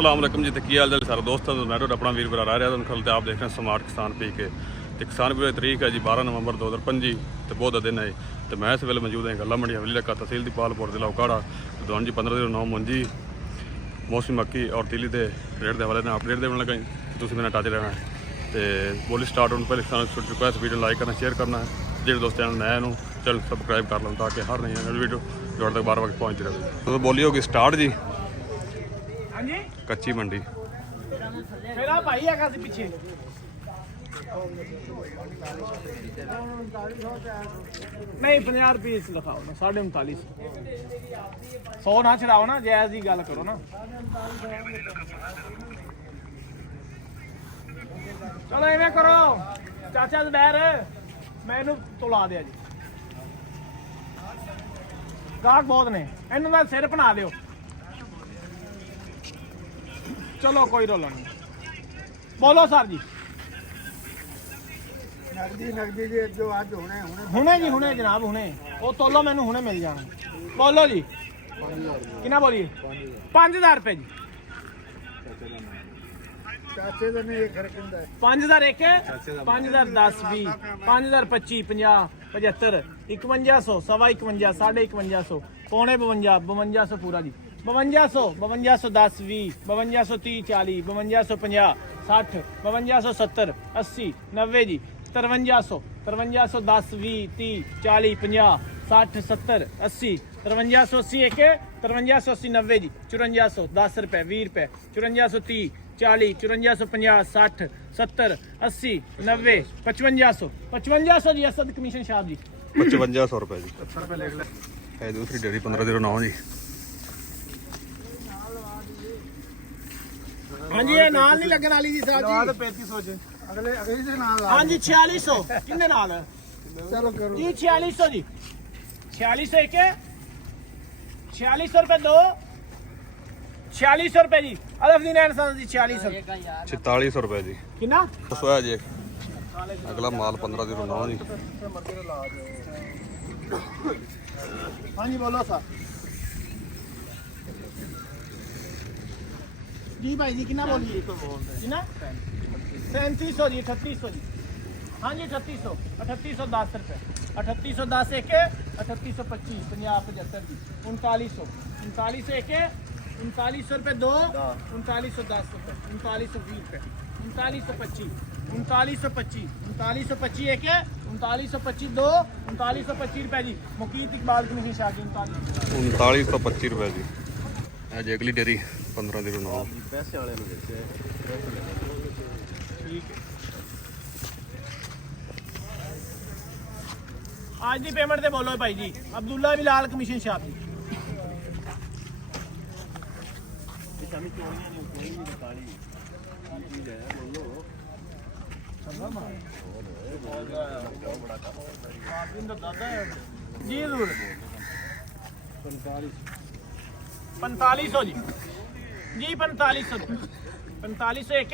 अस्सलाम वालेकुम जी। तो की हाल चाल सारे दोस्तों, मैं तो अपना वीर बरा रहा तो खल आप देख रहे हैं स्मार्ट किसान पी के। तो किसान पी तरीक है जी 12 नवंबर 2025 तो बहुत दिन है। तो मैं इस वेले मौजूद है गला मंडी हवेली लगा तहसील दीपालपुर जिला उकाड़ा। तो जी 1509 मुंजी मौसमी मक्की और तीली के रेट के हवाले अपडेट देने लगा तुम मेरा टच रहना है। तो बोली स्टार्ट होने पहले किसान छुट चुका है। इस वीडियो लाइक करना शेयर करना है, जो दोस्त चैनल नया है चैनल सबसक्राइब कर लो ताकि हर नई वीडियो जो तक 12 वक्त पहुँचती रहे। तो बोली होगी स्टार्ट जी कच्ची मंडी भाई है पीछे नहीं 50 रुपये लिखाओ ना 39.5 100 ना छड़ाओ ना जायज की गल करो ना। चलो इवें करो चाचा जुबैर मैनू तुला दिया जी गाहक बहुत ने इन्हों का सिर बना दियो। चलो कोई रोला नहीं बोलो सर जी। नगदी जी जो आज हुणे जी हुणे जनाब हुणे वो तोलो मैनू हुणे मिल जाना। बोलो जी कितना बोलिए 5000 रुपये जी। चाचे का नहीं 5000 एक 5000 10 20 5000 25 50 75 5100 सवा 51 साढ़े 5100 पौने 52 5200 पूरा जी 5200 5210 20 5230 40 5250 60 5270 80 90 जी 5300 5310 20 30 40 50 60 70 80 5380 एक 5380 90 जी 5400 10 रुपए 20 रुपए 5430 40 5450 60 70 80 90 5500 जी असद कमीशन साहब जी 5500 रुपये जी। 70 रुपये लिख ले। दूसरी डेयरी 1509 जी। हाँ जी ये नाल नहीं लगन वाली जी साहब जी 3500 जी अगले अगले से नाल हाँ जी 4600 कितने नाल है चलो करो जी 4600 जी 4600 एक 4600 रुपए दो 4600 रुपए जी अदफदीन इंसान जी 4600 4600 रुपये जी कितना सोया जी। अगला माल 1509 जी। हाँ जी बोलो सर जी भाई जी कितना बोलिए कितना 3700 जी 3800 जी हाँ जी 3800 3810 रुपये 3810 एक 3825 50 75 जी 3900 3900 एक 3900 रुपये दो 3910 रुपये 3920 रुपये 3925 3925 3925 एक 3925 दो 3925 रुपये जी मुकीत इकबाल की नहीं शादी 3925 रुपये जी। आज अगली डेयरी 1509 पैसे वाले में देते ठीक है। आज की पेमेंट दे बोलो भाई जी अब्दुल्ला बिलाल कमीशन शाह जी जी जरूर 4500 जी जी 4500 4500 एक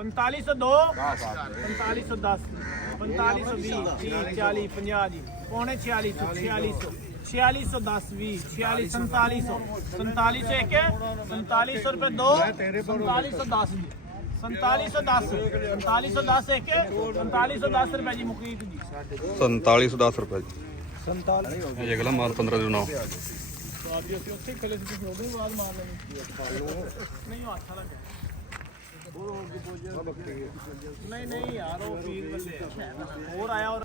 4502 4510 4520 40 50 जी पौने 4600 4610 20 46 4700 एक 4700 रुपये दो 4710 जी 4710 4710 एक 4710 रुपये जी मुकीत जी 4710 रुपये जी। ये अगला माल 1509 नहीं नहीं यार वो पीर बल्ले और आया और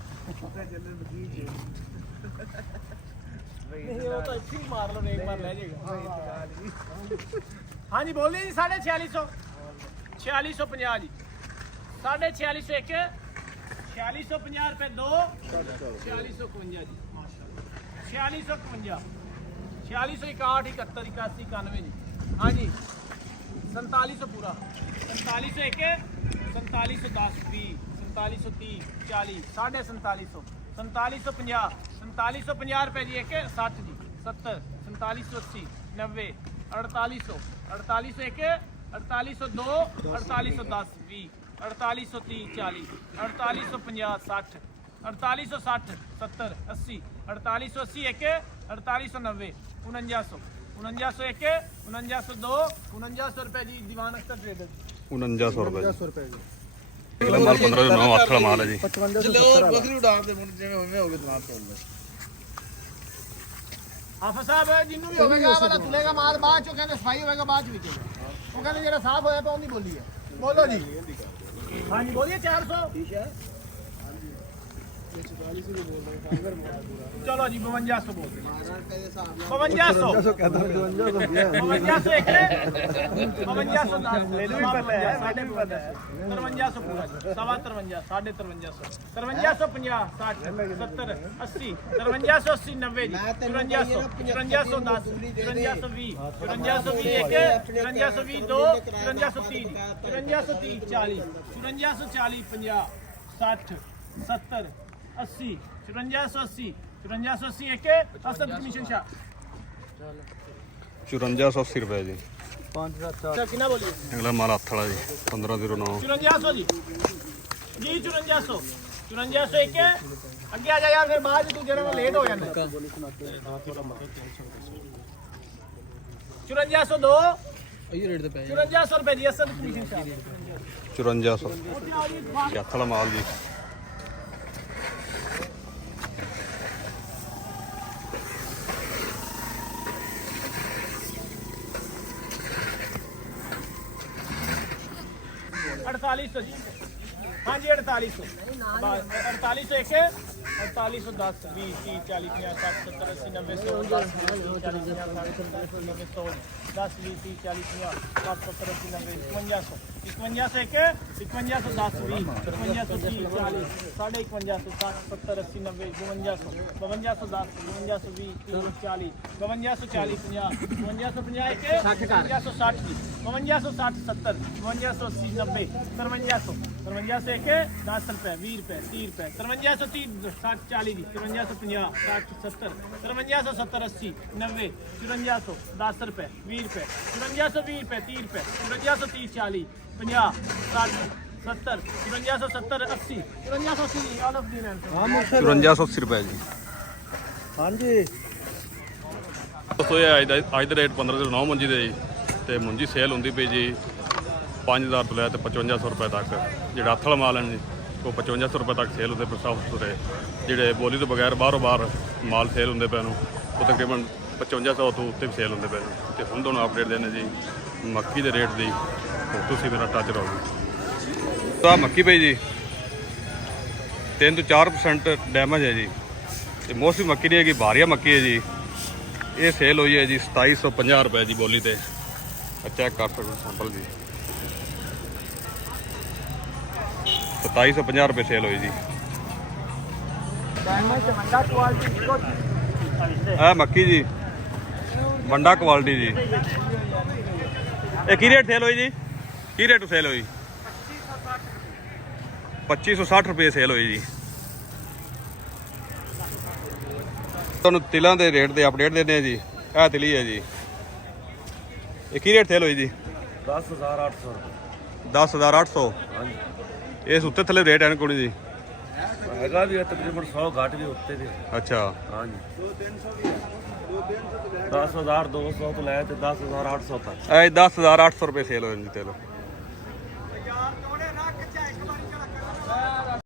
नहीं वो तो अच्छी मार लो एक बार ले जाएगा। हाँ जी बोलिए जी 4650 4650 जी 4650 एक 4650 रुपये दो 4651 जी 4651 4661 71 81 91 जी हाँ जी 4700 पूरा 4700 एक 4710 20 4730 40 4750 4750 4750 रुपये जी एक 60 जी 70 4780 90 4800 4800 एक 4802 4810 20 4830 40 4850 60 4860 70 80 4880 एक 4890 4900 4901 4902 4900 रुपए जी दीवान अख्तर ट्रेडर 4900 रुपए जी 100 रुपए जी ਅਗਲਾ ਮਾਲ 15 ਦੇ 9 ਹੱਥ ਵਾਲਾ ਮਾਲ ਹੈ ਜੀ 5570 बकरी उड़ान दे मुझे जिवें उवें हो गए दिमाग तोड़ ले ਆਫਾ ਸਾਹਿਬ ਜਿੰਨੂੰ ਵੀ ਹੋਵੇਗਾ ਆਹ ਵਾਲਾ ਤੁਲੇਗਾ ਮਾਲ ਬਾਅਦ ਚੋਂ ਕਹਿੰਦੇ ਸਫਾਈ ਹੋਵੇਗਾ ਬਾਅਦ ਚ ਵਿਕੇਗਾ ਉਹ ਕਹਿੰਦੇ ਜਿਹੜਾ ਸਾਫ ਹੋਇਆ ਪਿਆ ਉਹਦੀ ਬੋਲੀ ਹੈ ਬੋਲੋ ਜੀ ਹਾਂਜੀ ਬੋਲੀਏ 400 ਠੀਕ ਹੈ ਚਲੋ ਜੀ 5200 ਬੋਲਦੇ 5200 कहता 52 5200 ਇੱਕ 5200 ਮੈਨੂੰ ਵੀ ਪਤਾ ਹੈ ਸਾਡੇ ਵੀ ਪਤਾ ਹੈ 5300 ਪੂਰਾ ਜੀ ਸਵਾ 53 ਸਾਢੇ 5300 5350 60 70 80 5380 90 ਜੀ 5400 5410 5420 5420 ਇੱਕ 5420 ਦੋ 5430 5430 40 5440 50 60 70 80 5480 5480 ਇੱਕ ਅਸਲ ਕਮਿਸ਼ਨ ਸ਼ਾਹ 5480 ਰੁਪਏ ਜੀ 574 ਕਿੰਨਾ ਬੋਲੀਏ ਅਗਲਾ ਮਾਲ ਹੱਥ ਵਾਲਾ ਜੀ 1509 5400 ਜੀ ਜੀ 5400 5400 ਇੱਕ ਅੱਗੇ ਆ ਜਾ ਯਾਰ ਫਿਰ ਬਾਅਦ ਤੂੰ ਜਿਹੜਾ ਲੇਟ ਹੋ ਜਾਂਦਾ 5400 ਦੋ ਇਹ ਰੇਟ ਤੇ ਪੈ 5400 ਰੁਪਏ ਜੀ ਅਸਲ ਕਮਿਸ਼ਨ ਸ਼ਾਹ 5400 ਹੱਥ ਵਾਲਾ ਮਾਲ ਜੀ जी हाँ जी 4800 4800 एक 4810 20 30 40 50 60 70 80 90 100 10 20 30 40 50 60 70 80 90 100 10 20 30 40 50 60 70 80 90 5500 एक 5510 20 5530 40 साढ़े 55 60 70 80 90 5200 5210 5220 30 40 5240 50 5250 एक 5260 5260 70 5280 90 5300 5300 एक 10 रुपए 20 रुपए 30 रुपए 5330 60 40 5350 60 70 5370 80 90 5400 10 रुपए 20 रुपए 5420 रुपए 30 रुपए 5430 40 50 60 70 5570 80 5580 ऑल ऑफ दी नेम 5480 ਰੁਪਏ ਜੀ हाँ जी ਦੋਸਤੋ ਇਹ ਅੱਜ ਦਾ ਰੇਟ 15 ਤੋਂ 9 ਮੰਜੀ ਦੇ ਜੀ ਤੇ ਮੁੰਜੀ ਸੇਲ ਹੁੰਦੀ ਪਈ ਜੀ 5000 ਤੋਂ ਲੈ ਤੇ 5500 ਰੁਪਏ ਤੱਕ ਜਿਹੜਾ ਹੱਥ ਵਾਲਾ ਮਾਲ ਹੈ ਜੀ ਉਹ 5500 ਰੁਪਏ ਤੱਕ ਸੇਲ ਹੁੰਦੇ ਪਏ ਸਾਫ ਸੁਥਰੇ ਜਿਹੜੇ ਬੋਲੀ ਤੋਂ ਬਗੈਰ ਬਾਹਰੋਂ ਬਾਹਰ ਮਾਲ ਸੇਲ ਹੁੰਦੇ ਪਏ ਨੂੰ ਉਹ ਤਕਰੀਬਨ 5500 ਤੋਂ ਉੱਤੇ ਵੀ ਸੇਲ ਹੁੰਦੇ ਪਏ ਨੇ ਤੇ ਹੁਣ ਤੁਹਾਨੂੰ ਅਪਡੇਟ ਦੇਣੇ ਜੀ ਮੱਕੀ ਦੇ ਰੇਟ ਦੀ ਤੁਸੀਂ ਮੇਰਾ ਟੱਚ ਰਹੋ ਤਾਂ ਮੱਕੀ ਪਈ ਜੀ 3 ਤੋਂ 4% ਡੈਮੇਜ ਹੈ ਜੀ ਤੇ ਮੋਸਟਲੀ ਮੱਕੀ ਨਹੀਂ ਹੈਗੀ ਭਾਰੀਆ ਮੱਕੀ ਹੈ ਜੀ ਇਹ ਸੇਲ ਹੋਈ ਹੈ ਜੀ 2750 ਰੁਪਏ ਦੀ ਬੋਲੀ ਤੇ ਚੈੱਕ ਕਰ ਸਕਦੇ ਸੈਂਪਲ ਜੀ 2750 ਰੁਪਏ ਸੇਲ ਹੋਈ ਜੀ ਇਹ ਮੱਕੀ ਜੀ ਵੰਡਾ ਕੁਆਲਿਟੀ ਜੀ ਇਹ ਕੀ ਰੇਟ ਸੇਲ ਹੋਈ ਜੀ ਕੀ ਰੇਟ ਸੇਲ ਹੋਈ 2560 ਰੁਪਏ ਸੇਲ ਹੋਈ ਜੀ ਤੁਹਾਨੂੰ ਤਿਲਾਂ ਦੇ ਰੇਟ ਦੇ ਅਪਡੇਟ ਦਿੰਦੇ ਆ ਜੀ ਇਹ ਤਿਲੀ ਹੈ ਜੀ ਇਹ ਕੀ ਰੇਟ ਸੇਲ ਹੋਈ ਜੀ 10800 10800 ਹਾਂਜੀ ਇਸ ਉੱਤੇ ਥੱਲੇ ਰੇਟ ਹੈ ਕੋਈ ਜੀ ਹੈਗਾ ਵੀ ਤਕਰੀਬਨ 100 ਘੱਟ ਵੀ ਉੱਤੇ ਵੀ ਅੱਛਾ ਹਾਂਜੀ 10200 ਤੋਂ ਲੈ ਤੇ 10800 ਤੱਕ ਇਹ 10800 ਰੁਪਏ ਸੇਲ ਹੋ ਜਾਂਦੀ ਤਿਲ